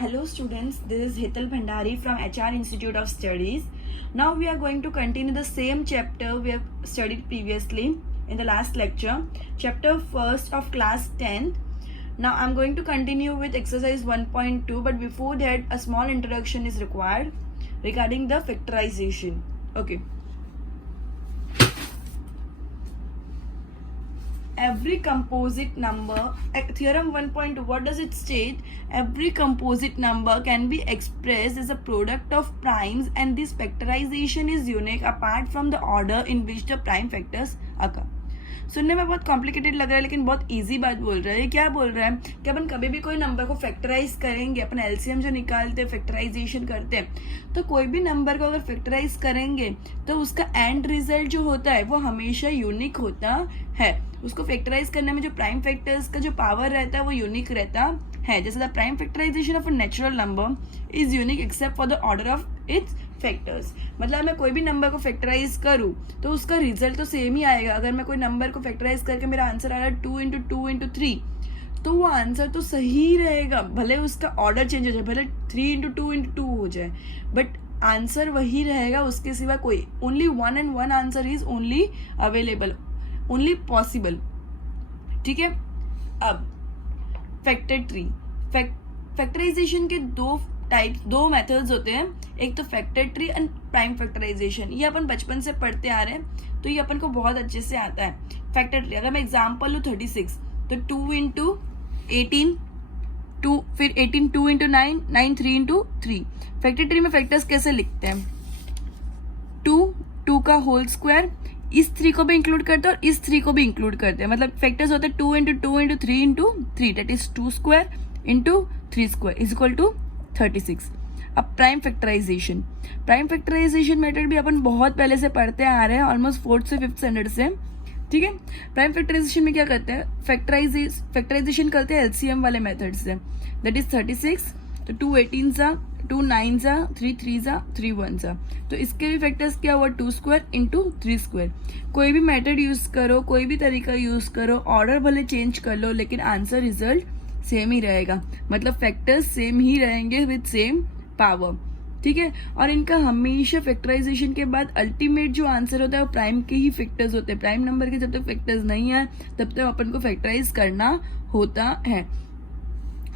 Hello students, this is Hital Bhandari from HR Institute of Studies. Now we are going to continue the same chapter we have studied previously in the last lecture, chapter 1st of class 10th. Now I'm going to continue with exercise 1.2, but before that a small introduction is required regarding the factorization. Okay. Every composite number, theorem 1.2, what does it state? Every composite number can be expressed as a product of primes and this factorization is unique apart from the order in which the prime factors occur. सुनने में बहुत complicated लग रहा है लेकिन बहुत easy बात बोल रहा है. क्या बोल रहा है कि अपन कभी भी कोई नंबर को फैक्टराइज करेंगे, अपन एलसीएम जो निकालते हैं फैक्टराइजेशन करते हैं, तो कोई भी नंबर को अगर फैक्टराइज करेंगे तो उसका एंड रिजल्ट जो होता है वो हमेशा यूनिक होता है. उसको फैक्टराइज करने में जो प्राइम फैक्टर्स का जो पावर रहता है वो यूनिक रहता है. जैसे the prime factorisation of a natural number is unique except for the order of its factors. मतलब मैं कोई भी नंबर को फैक्टराइज करूँ तो उसका रिजल्ट तो सेम ही आएगा. अगर मैं कोई नंबर को फैक्टराइज करके मेरा आंसर आ रहा है 2 × 2 × 3, तो वो आंसर तो सही रहेगा, भले उसका ऑर्डर चेंज हो जाए, भले 3 × 2 × 2 हो जाए, बट आंसर वही रहेगा. उसके सिवा कोई only one and one answer is only available, only possible. ठीक है. अब फैक्टर ट्री, फैक्टराइजेशन के दो मेथड्स होते हैं. एक तो factor tree and prime factorisation. ये अपन बचपन से पढ़ते आ रहे हैं तो ये अपन को बहुत अच्छे से आता है. फैक्टर ट्री, अगर मैं एग्जांपल लूँ 36, तो 2 × 18, 2, फिर 18 2 × 9, 9 3 × 3. फैक्टर ट्री में फैक्टर्स कैसे लिखते हैं? 2 का होल स्क्वायर, इस 3 को भी इंक्लूड करते हैं और इस 3 को भी इंक्लूड करते हैं. मतलब फैक्टर्स होते हैं 2 × 2 × 3 × 3, that is 2 square × 3 square is equal to 36. अब prime factorisation, prime factorisation method भी अपन बहुत पहले से पढ़ते आ रहे हैं, ऑलमोस्ट 4th से 5th स्टैंडर्ड से. ठीक है. प्राइम फैक्टराइजेशन में क्या करते हैं? फैक्टराइजेशन करते हैं एलसीएम वाले मेथड से, दैट इज 36. तो 2 18 सा, 2 9 सा, 3 3 सा, 3 1 सा. तो इसके भी फैक्टर्स क्या हुआ? 2 स्क्वायर × 3 स्क्वायर. कोई भी मेथड यूज करो, कोई भी तरीका यूज करो, ऑर्डर भले चेंज कर लो लेकिन आंसर रिजल्ट सेम ही रहेगा. मतलब फैक्टर्स सेम ही रहेंगे विद सेम पावर. ठीक है. और इनका हमेशा फैक्टराइजेशन के बाद अल्टीमेट जो आंसर होता है वो प्राइम के ही फैक्टर्स होते हैं. प्राइम नंबर के जब तक फैक्टर्स नहीं आए तब तक अपन को फैक्टराइज करना होता है.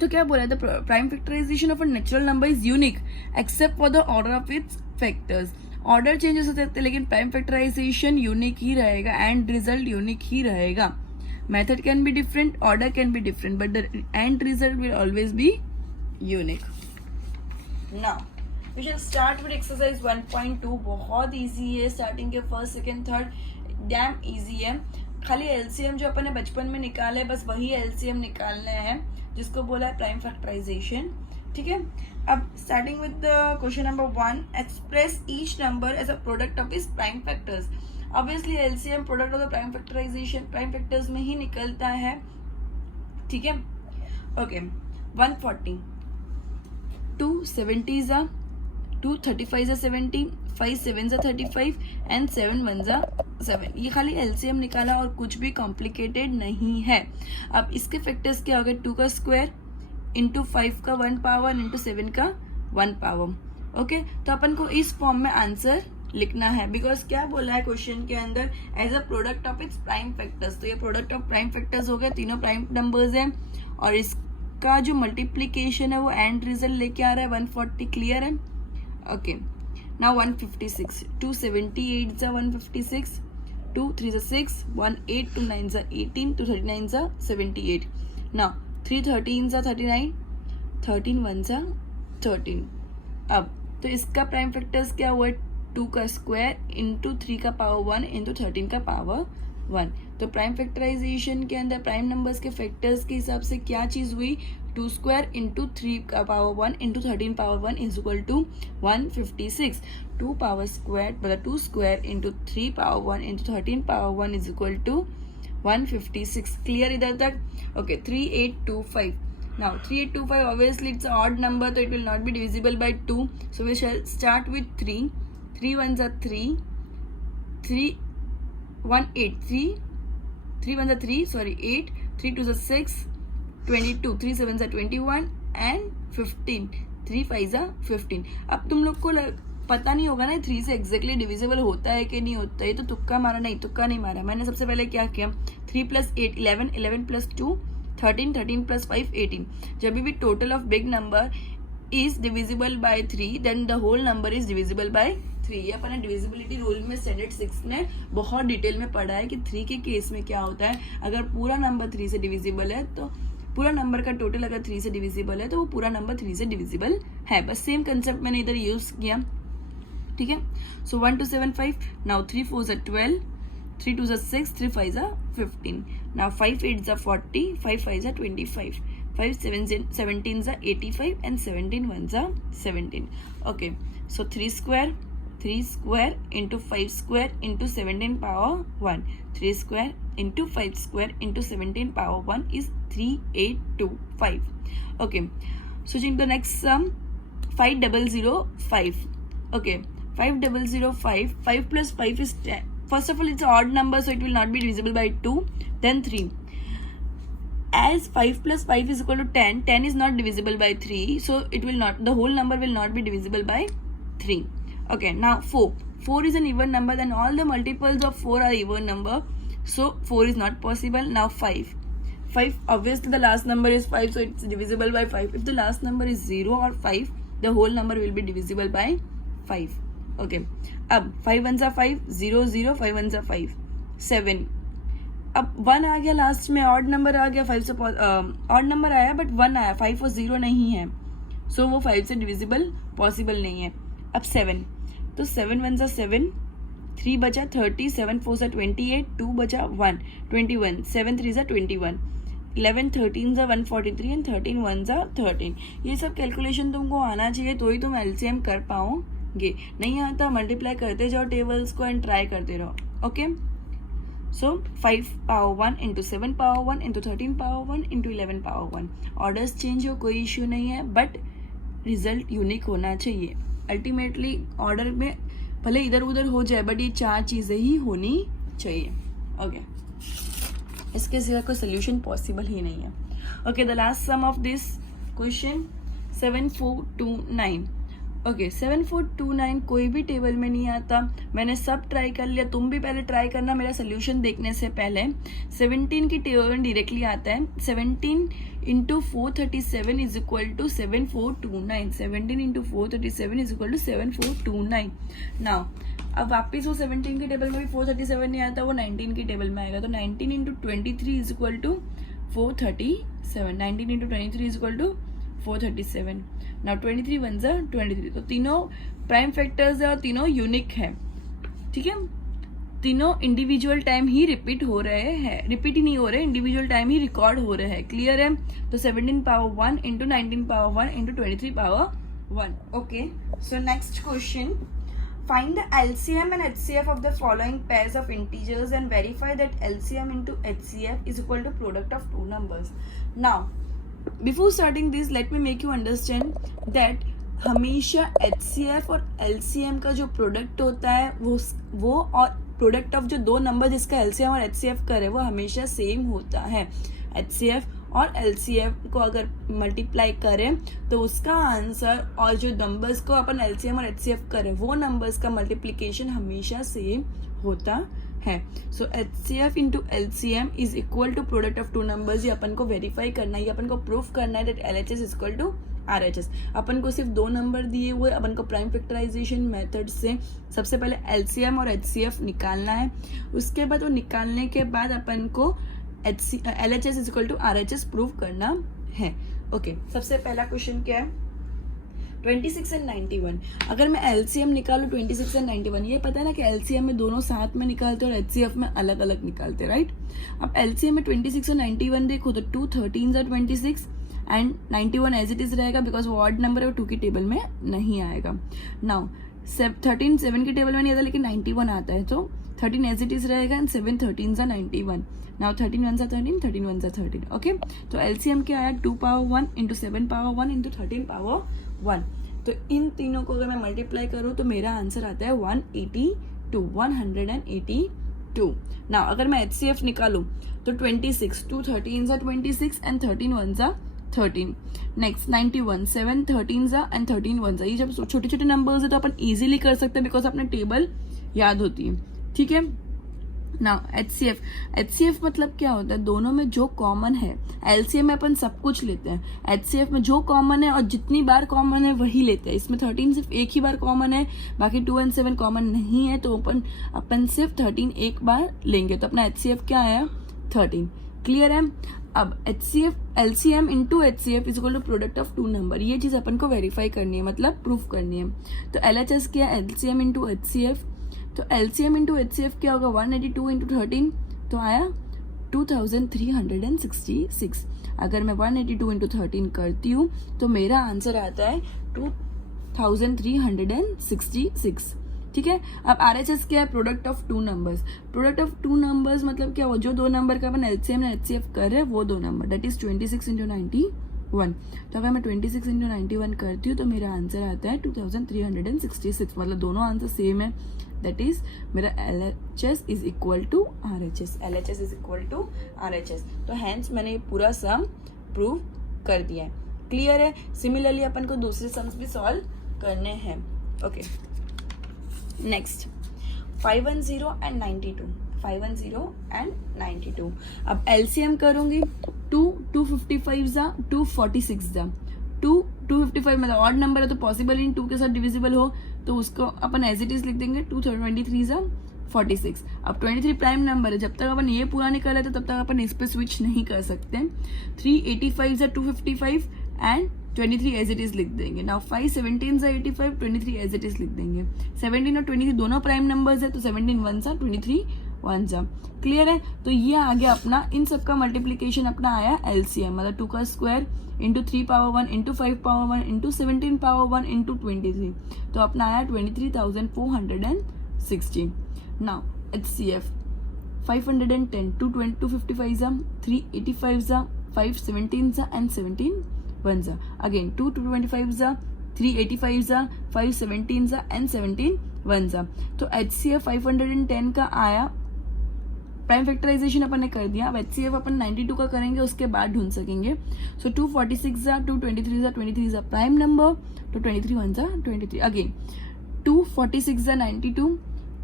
तो क्या बोला था? Prime factorisation of a natural number is unique except for the order of its factors. Order changes होते हैं लेकिन प्राइम फैक्टराइजेशन यूनिक ही रहेगा एंड रिजल्ट यूनिक ही रहेगा. Method can be different, order can be different, but the end result will always be unique. Now, we shall start with exercise 1.2. बहुत easy है. Starting के first, second, third, damn easy है. खाली LCM जो अपन ने बचपन में निकाला है, बस वही LCM निकालना है जिसको बोला है प्राइम फैक्टराइजेशन. ठीक है. अब starting with the question number 1, express each number as a product of its prime factors. Obviously LCM product of the prime factorisation prime factors में ही निकलता है. ठीक है. ओके. 140, 2 70 ज़ा, 2 35 ज़ा 70, 5 7 ज़ा 35 एंड 7 1 ज़ा 7. ये खाली एलसीएम निकाला और कुछ भी कॉम्प्लिकेटेड नहीं है. अब इसके फैक्टर्स क्या हो गए? 2 का स्क्वायर इंटू 5 का 1 पावर इंटू 7 का 1 पावर. ओके. तो अपन को इस फॉर्म में आंसर लिखना है बिकॉज क्या बोला है क्वेश्चन के अंदर? As a product of its prime factors. तो ये प्रोडक्ट ऑफ प्राइम फैक्टर्स हो गए, तीनों प्राइम नंबर्स हैं और इसका जो मल्टीप्लीकेशन है वो एंड रिजल्ट लेके आ रहा है 140. क्लियर है? ओके. नाउ 156, 2 78 ज़ा 156, 2 3 ज़ा 6, 1 8, 2 9 ज़ा 18, 2 39 ज़ा 78. नाउ 3 13 ज़ा 39, 13 1 ज़ा 13. अब तो इसका प्राइम फैक्टर्स क्या हुआ? 2 का स्क्वायर इंटू 3 का पावर 1 इंटू 13 का पावर 1. तो प्राइम फैक्टराइजेशन के अंदर प्राइम नंबर्स के फैक्टर्स के हिसाब से क्या चीज हुई? 2 स्क्वायर इंटू 3 का power 1 into 13 power 1 is equal to 156. 2 power square मतलब 2 square into 3 power 1 into 13 power 1 is equal to 156. Clear इधर तक? Okay. 3825. Now 3825 obviously it's an odd number, so it will not be divisible by 2. So we shall start with 3. 3 1s are 3, 3 1 8, 3 1s are 3, sorry 8, 3 2s are 6, 22, 3 7s are 21 and 15, 3 5 जा 15। अब तुम लोग को पता नहीं होगा ना 3 से एग्जैक्टली डिविजिबल होता है कि नहीं होता है, तो तुक्का मारा, नहीं तुक्का नहीं मारा मैंने। सबसे पहले क्या किया, 3 + 8 11, 11 + 2 13, 13 + 5 18। जब भी total of big number is divisible by 3 then the whole number is divisible by 3। ये अपने डिविजिबिलिटी रूल में स्टैंडर्ड 6 ने बहुत डिटेल में पढ़ा है कि 3 के केस में क्या होता है। अगर पूरा नंबर 3 से डिविजिबल है, तो पूरा नंबर का टोटल अगर 3 से डिविजिबल है तो वो पूरा नंबर 3 से डिविजिबल है। बस सेम कंसेप्ट मैंने इधर यूज किया, ठीक है। सो 1 2 7 5, now 3 4 = 12, 3 2 = 6, 3 5 = 15, now 5 8 = 40, 5 5 = 25, 5 7 17 = 85 and 17 1 = 17। okay, so 3 square into 5 square into 17 power 1, 3 square into 5 square into 17 power 1 is 3825। okay, so in the next sum 5005। okay, 5005, 5 plus 5 is 10. First of all, it's an odd number, so it will not be divisible by 2. Then 3. As 5 plus 5 is equal to 10, 10 is not divisible by 3, so it will not, the whole number will not be divisible by 3. Okay, now 4. 4 is an even number, then all the multiples of 4 are even number, so 4 is not possible. Now 5. 5, obviously the last number is 5, so it's divisible by 5. If the last number is 0 or 5, the whole number will be divisible by 5. okay, अब 5 1 = 5, 0 0, 5 1 = 5, 7। अब 1 आ गया last में, odd number आ गया, 5 से odd number आया but 1 आया, 5 और 0 नहीं है, सो वो 5 से डिविजिबल पॉसिबल नहीं है। अब 7, तो 7 1 = 7, 3 बचा 30, 7 4 = 28, 2 बचा 1 21, 7 3 = 21, 11 13 = 143 एंड 13 1 = 13। ये सब कैलकुलेशन तुमको आना चाहिए, तो ही तुम LCM कर पाओगे। नहीं आता मल्टीप्लाई करते जाओ टेबल्स को एंड ट्राई करते रहो। ओके, सो 5 power 1 into 7 power 1 into 13 power 1 into 11 power 1। Orders change हो कोई इश्यू नहीं है, बट रिजल्ट यूनिक होना चाहिए। अल्टीमेटली ऑर्डर में भले इधर उधर हो जाए, बट ये 4 चीज़ें ही होनी चाहिए। ओके, इसके सिवा कोई सोल्यूशन पॉसिबल ही नहीं है। Okay, the last sum of this question 7429। Okay, 7429 कोई भी टेबल में नहीं आता, मैंने सब ट्राई कर लिया, तुम भी पहले ट्राई करना मेरा सोल्यूशन देखने से पहले। 17 की टेबल में डायरेक्टली आता है, 17 × 437 is equal to 7429, 17 × 437 is equal to 7429। Now अब वापिस वो 17 की टेबल में भी 437 नहीं आता, वो 19 की टेबल में आएगा, तो 19 × 23 is equal to 437, 19 × 23 is equal to 437। Now 23 1 = 23, तो तीनों प्राइम फैक्टर्स है और तीनों यूनिक है, ठीक है। तीनों इंडिविजुअल टाइम ही रिपीट हो रहे हैं, रिपीट ही नहीं हो रहे, इंडिविजुअल टाइम ही रिकॉर्ड हो रहे हैं, क्लियर है। तो 17 power 1 into 19 power 1 into 23 power 1। Okay, so next question, find the LCM and HCF of the following pairs of integers and verify that LCM into HCF is equal to product of two numbers। Now before starting this, let me make you understand that हमेशा HCF और LCM का जो product होता है वो और product of जो दो नंबर जिसका LCM और HCF करे वो हमेशा सेम होता है। HCF और LCM को अगर मल्टीप्लाई करें तो उसका आंसर और जो नंबर्स को अपन LCM और HCF करें वो नंबर्स का मल्टीप्लिकेशन हमेशा सेम होता है। So HCF into LCM is equal to product of two numbers. ये अपन को वेरीफाई करना है, ये अपन को प्रूफ करना है that LHS is equal to RHS। अपन को सिर्फ दो नंबर दिए हुए, अपन को प्राइम फैक्टराइजेशन मेथड से सबसे पहले LCM और HCF निकालना है। उसके बाद वो निकालने के बाद अपन को LHS is equal to RHS prove करना है। ओके, सबसे पहला क्वेश्चन क्या है, 26 and 91। अगर मैं LCM निकालूं 26 and 91, ये पता है ना कि LCM में दोनों साथ में निकालते हैं और HCF में अलग अलग निकालते हैं, राइट। अब LCM में 26 और 91 देखो तो 2 13s are 26 and 91 as it is रहेगा बिकॉज वो ऑड नंबर है, वो 2 की टेबल में नहीं आएगा। नाउ 13 7 की टेबल में नहीं आता लेकिन 91 आता है, तो 13 एज इट इज रहेगा and 7 13s are 91। Now 13 1s are 13, 13 1s are 13। Okay, तो LCM क्या आया, 2 power 1 into 7 power 1 into 13 power 1। तो इन तीनों को अगर मैं मल्टीप्लाई करूँ तो मेरा आंसर आता है 182। नाउ अगर मैं HCF निकालूँ तो 26, 2 13s are 26 and 13 1s are 13. Next 91, 7 13 and 13 1 ये जब छोटे छोटे नंबर्स है तो अपन इजीली कर सकते हैं बिकॉज अपने टेबल याद होती है. ठीक है. नाउ एचसीएफ मतलब क्या होता है, दोनों में जो कॉमन है. एलसीएम में अपन सब कुछ लेते हैं, एचसीएफ में जो कॉमन है और जितनी बार कॉमन है वही लेते हैं. इसमें 13 सिर्फ एक ही बार कॉमन है, बाकी 2 and 7 कॉमन नहीं है, तो अपन सिर्फ 13 एक बार लेंगे. तो अपना एचसीएफ क्या आया, 13. क्लियर है. अब LCM into HCF is equal to product of two number. ये चीज अपन को वेरीफाई करनी है, मतलब प्रूफ करनी है. तो एलएचएस क्या है, एलसीएम इंटू एचसीएफ. तो एलसीएम इंटू एचसीएफ क्या होगा, 182 इंटू 13 तो आया 2366. अगर मैं 182 इंटू 13 करती हूँ तो मेरा आंसर आता है 2366. ठीक है. अब आरएचएस क्या है, product of two numbers. Product of two numbers मतलब क्या, वो जो दो नंबर का अपन एलसीएम एंड एचसीएफ कर रहे हैं वो दो नंबर, दैट इज 26 इंटू 91. तो अगर मैं 26 इंटू 91 करती हूँ तो मेरा आंसर आता है 2366. मतलब दोनों आंसर सेम है, दैट इज मेरा LHS is equal to RHS. LHS is equal to RHS. तो हैंस मैंने ये पूरा सम प्रूव कर दिया है. क्लियर है. सिमिलरली अपन को दूसरे सम्स भी सॉल्व करने हैं. ओके. Next 510 and 92. 510 एंड 92. अब एलसीएम करूंगी, 255 जा 246 जा 255 मतलब ऑड नंबर है तो पॉसिबल इन 2 के साथ डिविजिबल हो, तो उसको अपन एज इट इज लिख देंगे. 223 जा 46. अब 23 प्राइम नंबर है, जब तक अपन ये पूरा नहीं कर लेते तब तक अपन इस पे स्विच नहीं कर सकते. 385 जा 255 एंड 23 एज इट इज लिख देंगे. नाउ 517 जा 85, 23 एज इट इज लिख देंगे. 17 और 23 दोनों प्राइम नंबर्स है तो 17 1 जा 23 1 जा. क्लियर है. तो ये आ गया अपना, इन सबका मल्टीप्लीकेशन अपना आया एलसीएम, मतलब 2 का square into 3 power 1 into 5 power 1 into 17 power 1 into 23. तो अपना आया 23,416. नाउ एचसीएफ 510 255 जा 385 जा 517 जा एंड 17 1 जा. अगेन 225 जा 385 जा 517 जा एंड 17 1 जा. तो एचसीएफ 510 का आया. प्राइम फैक्टराइजेशन अपन ने कर दिया. अब एचसीएफ अपन 92 का करेंगे, उसके बाद ढूंढ सकेंगे. सो 246 जा 223 जा 23 जा प्राइम नंबर, तो 23 1 जा 23. अगेन 246 जा 92,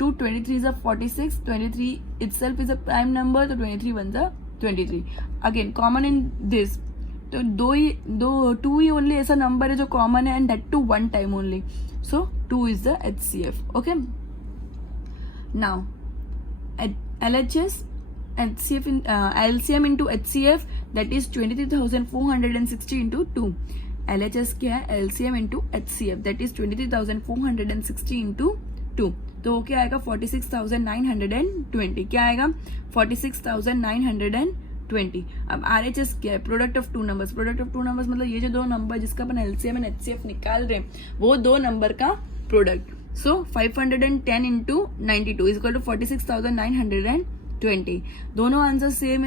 223 जा 46, 23 itself is a prime number, तो 23 1 जा 23. अगेन कॉमन इन दिस, तो टू ही ओनली ऐसा नंबर है जो कॉमन है and that two one time only. So 2 is the HCF. Okay. Now LHS HCF LCM into HCF, that is 23,460 into 2. LHS क्या है, LCM into HCF, that is 23,460 into 2. तो क्या आएगा 46,920. क्या आएगा 46,920. अब RHS क्या है, product of two numbers. Product of two numbers मतलब ये जो दो नंबर जिसका अपन LCM एंड HCF निकाल रहे हैं वो दो नंबर का product. So 510 into 92 is equal to 46,920. दोनों आंसर सेम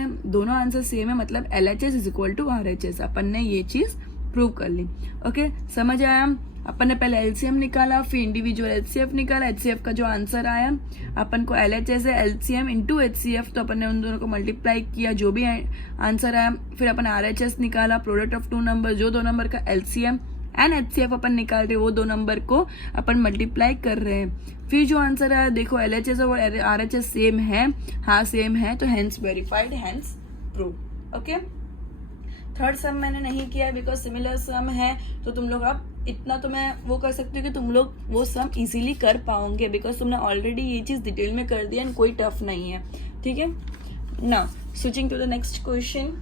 है, मतलब LHS is equal to RHS. अपन ने ये चीज प्रूव कर ली. ओके. समझ आया. अपन ने पहले LCM निकाला, फिर इंडिविजुअल HCF निकाला. HCF का जो आंसर आया अपन को LHS है LCM इंटू HCF, तो अपन ने उन दोनों को मल्टीप्लाई किया, जो भी आंसर आया. फिर अपन RHS निकाला, प्रोडक्ट ऑफ टू नंबर, जो दो नंबर का LCM एंड HCF अपन निकाल रहे, वो दो नंबर को अपन मल्टीप्लाई कर रहे हैं. फिर जो आंसर आया देखो LHS और RHS सेम है, हाँ सेम है, तो hence verified, hence prove. Okay. Third सम मैंने नहीं किया है बिकॉज सिमिलर सम है, तो तुम लोग अब इतना तो मैं वो कर सकती हूँ कि तुम लोग वो सम इजीली कर पाओगे बिकॉज तुमने ऑलरेडी ये चीज डिटेल में कर दिया एंड कोई टफ नहीं है. ठीक है. Now switching to the next question.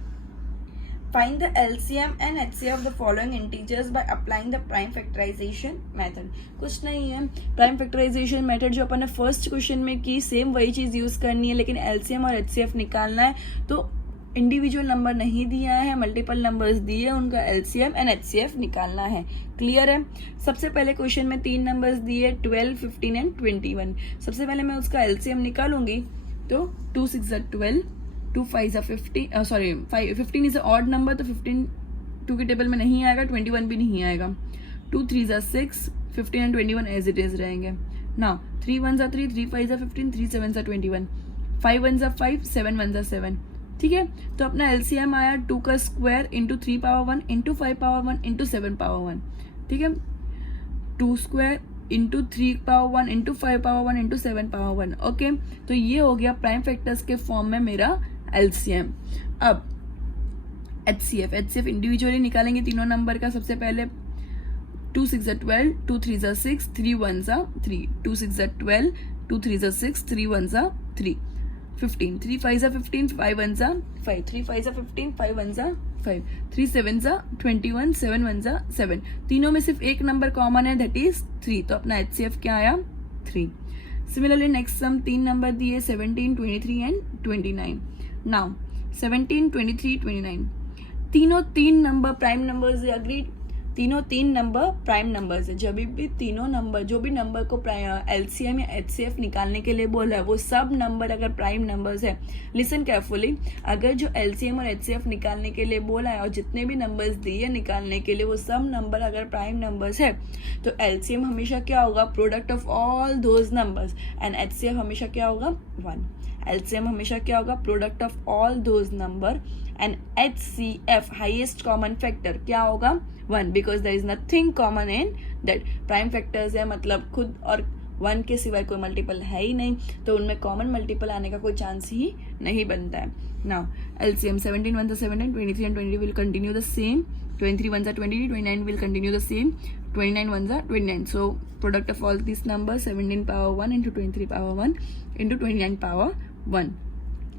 Find the LCM and HCF of the following integers by applying the prime factorization method. कुछ नहीं है. प्राइम फैक्टराइजेशन मेथड जो अपन ने फर्स्ट क्वेश्चन में की, सेम वही चीज यूज करनी है, लेकिन LCM और HCF निकालना है. तो इंडिविजुअल नंबर नहीं दिया है, मल्टीपल नंबर्स दिए, उनका LCM एंड HCF निकालना है. क्लियर है. सबसे पहले क्वेश्चन में 3 नंबर्स दिए 12, 15 एंड 21. सबसे पहले मैं उसका LCM निकालूंगी, तो 2 6 12, 2 5 15, सॉरी 15 इज ऑड नंबर, तो 15 2 के टेबल में नहीं आएगा, 21 भी नहीं आएगा. 2 3 6, 15 एंड 21 एज इट इज रहेंगे. नाउ 3 1 3, 3 5 15, 3 7 21, 5 1 5, 7 1 7, ठीक है, तो अपना एलसीएम आया 2 का square into 3 power 1 into 5 power 1 into 7 power 1, ठीक है, 2 square into 3 power 1 into 5 power 1 into 7 power 1। Okay, तो ये हो गया प्राइम फैक्टर्स के फॉर्म में मेरा एलसीएम। अब एचसीएफ, एचसीएफ इंडिविजुअली निकालेंगे तीनों नंबर का। सबसे पहले 2 6 12, 2 3 6, 3 1 3, 2 6 12, 2 3 6, 3 1 3, 15, 3 5 15, 5 1 5, 3 5 15, 5 1 5, 3 7 21, 7 1 7। तीनों में सिर्फ एक नंबर कॉमन है, दैट इज 3, तो अपना एचसीएफ क्या आया 3। सिमिलरली नेक्स्ट सम 3 नंबर दिए 17, 23 एंड 29। नाउ 17, 23, 29 तीनों 3 नंबर प्राइम नंबर्स है, अग्रीड, तीनों 3 नंबर प्राइम नंबर्स है। जब भी तीनों नंबर, जो भी नंबर को एलसीएम या एचसीएफ निकालने के लिए बोला है, वो सब नंबर अगर प्राइम नंबर्स है, लिसन केयरफुली, अगर जो एलसीएम और एचसीएफ निकालने के लिए बोला है और जितने भी नंबर्स दिए निकालने के लिए वो सब नंबर अगर प्राइम नंबर्स है, तो एलसीएम हमेशा क्या होगा, product of all those numbers, and HCF हमेशा क्या होगा 1। एलसीएम हमेशा क्या होगा, product of all those number, and HCF highest common factor क्या होगा 1, because there is nothing common in that. Prime factors है मतलब खुद और 1 के सिवाय कोई मल्टीपल है ही नहीं, तो उनमें कॉमन मल्टीपल आने का कोई चांस ही नहीं बनता है। Now LCM 17 1 17, 23 and 20 will continue the same, 23 1 20, 29 will continue the same, 29 1 29, so product of all these numbers 17 power 1 into 23 power 1 into 29 power 1.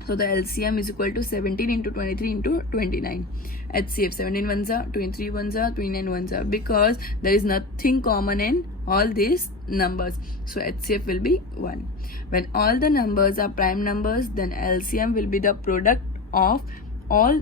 So the LCM is equal to 17 into 23 into 29. HCF 17 ones are, 23 ones are, 29 ones are, because there is nothing common in all these numbers. So HCF will be 1. When all the numbers are prime numbers, then LCM will be the product of all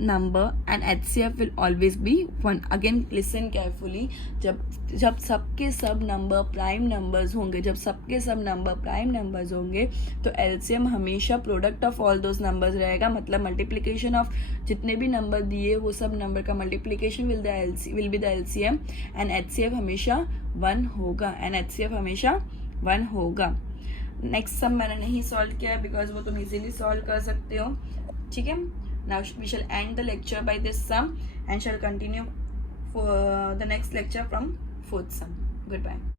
number and HCF will always be 1. Again listen carefully, जब सबके सब number prime numbers होंगे, जब सबके सब number prime numbers होंगे, तो LCM हमेशा product of all those numbers रहेगा, मतलब मल्टीप्लिकेशन ऑफ जितने भी नंबर दिए वो सब नंबर का multiplication will be the LCM, and HCF हमेशा 1 होगा, एंड एचसीएफ हमेशा 1 होगा। नेक्स्ट सम मैंने नहीं सॉल्व किया बिकॉज वो तुम इजीली सॉल्व कर सकते हो, ठीक है। Now we shall end the lecture by this sum and shall continue for the next lecture from 4th sum. Goodbye.